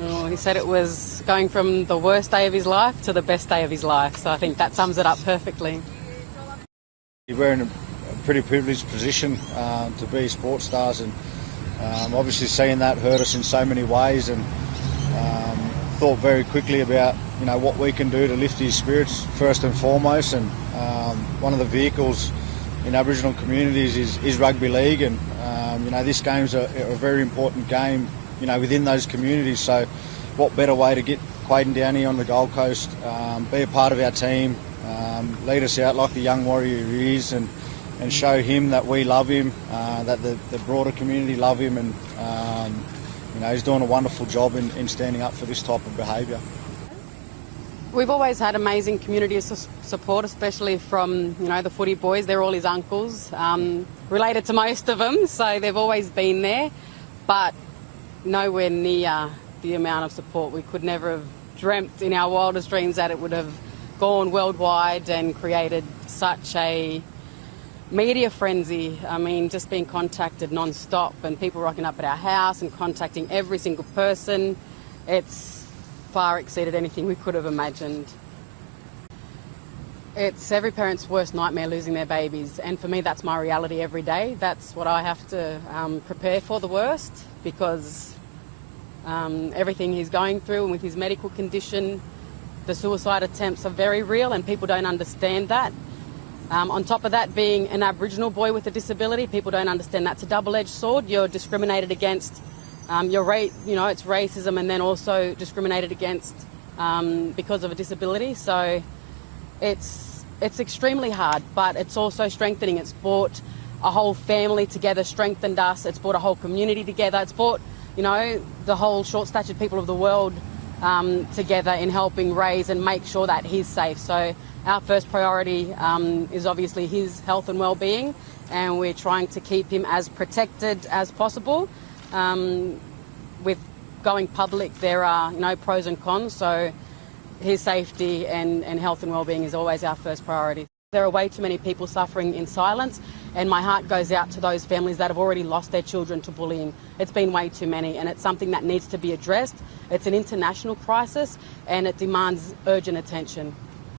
Oh, he said it was going from the worst day of his life to the best day of his life, so I think that sums it up perfectly. We're in a pretty privileged position to be sports stars, and obviously seeing that hurt us in so many ways, and thought very quickly about what we can do to lift his spirits first and foremost. And one of the vehicles in Aboriginal communities is rugby league, and this game's a very important game within those communities. So what better way to get Quaden down here on the Gold Coast, be a part of our team, lead us out like the young warrior he is, and show him that we love him, that the broader community love him, and he's doing a wonderful job in standing up for this type of behaviour. We've always had amazing community support, especially from the footy boys. They're all his uncles, related to most of them, so they've always been there, but nowhere near the amount of support. We could never have dreamt in our wildest dreams that it would have gone worldwide and created such a media frenzy. I mean, just being contacted non-stop and people rocking up at our house and contacting every single person, it's far exceeded anything we could have imagined. It's every parent's worst nightmare, losing their babies, and for me that's my reality every day. That's what I have to prepare for, the worst, because everything he's going through, and with his medical condition, the suicide attempts are very real and people don't understand that. On top of that, being an Aboriginal boy with a disability, people don't understand that's a double-edged sword. You're discriminated against, it's racism, and then also discriminated against because of a disability. So it's extremely hard, but it's also strengthening. It's brought a whole family together, strengthened us. It's brought a whole community together. It's brought, the whole short-statured people of the world together in helping raise and make sure that he's safe. So our first priority is obviously his health and well-being, and we're trying to keep him as protected as possible. With going public, there are pros and cons, so his safety and health and well-being is always our first priority. There are way too many people suffering in silence, and my heart goes out to those families that have already lost their children to bullying. It's been way too many, and it's something that needs to be addressed. It's an international crisis, and it demands urgent attention.